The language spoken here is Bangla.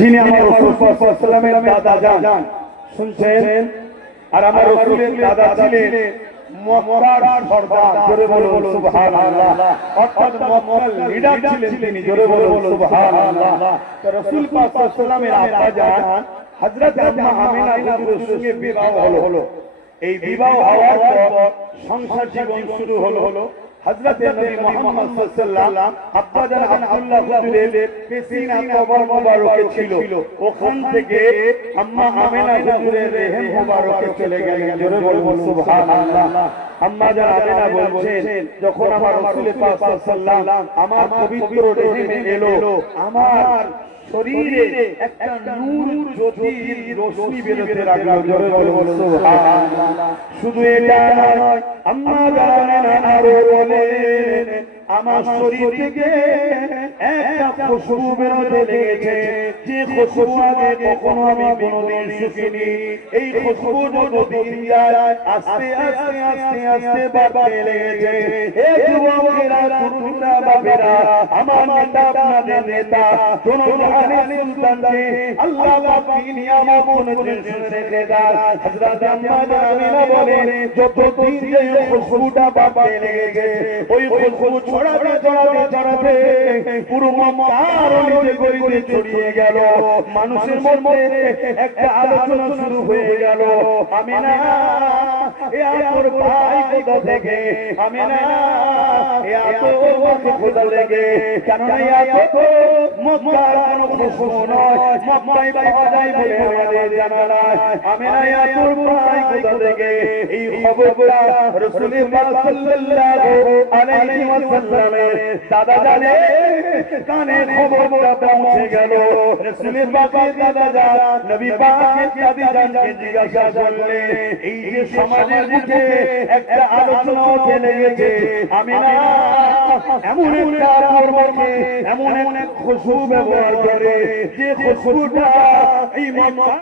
যিনি আমার রাসূল সাল্লাল্লাহু আলাইহি ওয়াসাল্লামের দাদা যান শুনছেন আর আমার রাসূলের দাদা ছিলেন মক্কার সরদার জোরে বলুন সুবহানাল্লাহ অর্থাৎ মক্কার লিডার ছিলেন তিনি জোরে বলুন সুবহানাল্লাহ তো রাসূল পাক সাল্লাল্লাহু আলাইহি ওয়াসাল্লামের আব্বা যান হযরত আম্মা আমিনা হুজুরের সঙ্গে বিবাহ হলো এই বিবাহ হওয়ার পর সংসার জীবন শুরু হলো হযরত নবী মুহাম্মদ সাল্লাল্লাহু আলাইহি আব্বা জান আব্দুল্লাহ হুজুরের পেশিনা কবর মোবারকে ছিল ওখান থেকে আম্মা আমিনা হুজুরের রেহেম মোবারকে চলে গেলেন জোরে বলুন সুবহানাল্লাহ আম্মা জান আমিনা বলছেন যখন আমার রাসূল পাক সাল্লাল্লাহু আলাইহি আমার পবিত্র রেহেমে এলো আমার শরীরে একটা নূর জ্যোতির রশ্মি বেরোতে লাগলো জোরে বলুন সুবহানাল্লাহ শুধু এটা নয় আম্মা জানেন আরো বলেন আমার শরীর থেকে একটা খুশবু বেরোতে লেগেছে যে খুশবু আগে কখনো আমি কোনোদিন শুকিনি এই খুশবু যতদিন যায় আস্তে আস্তে আস্তে আস্তে বাড়তে লেগেছে এই যুবকেরা তরুণরা বাপেরা আমার নেতা আপনাদের নেতা জনজাহানের সুলতানকে আল্লাহ পাক তিনি আমার মনে শুনে রেখে দেন হযরত আম্মা আমিনা বলেন যতদিন যে খুশবুটা বাড়তে লেগেছে ওই খুশবু ছড়াতে ছড়াতে ছড়াতে পুরো মক্কার অলিতে গলিতে ছড়িয়ে গেল মানুষের মধ্যে একটা আলোচনা শুরু হয়ে গেল আমিনা এ তোর ভাই কোথা থেকে আমিনা এ তোর মাকে কোথা থেকে কেন এত মক্কার কোনো খুশবু নয় মক্কায় পাওয়া যায় বলে আমাদের জানা নাই আমিনা এ তোর ভাই কোথা থেকে এই খবরটা রাসূল পাক সাল্লাল্লাহু আলাইহি ওয়াসাল্লামের দাদা জানে কানে খবরটা পৌঁছে গেল রাসূল পাকের দাদা জান নবী পাকের দাদি জানকে জিজ্ঞাসা করলে এই যে সমাজের বুকে একটা আলোচনা হতে লেগেছে আমিনা এমন একটা কর্মকে এমন এক খুশবু ব্যবহার করে যে খুশবুটা এই মক্কা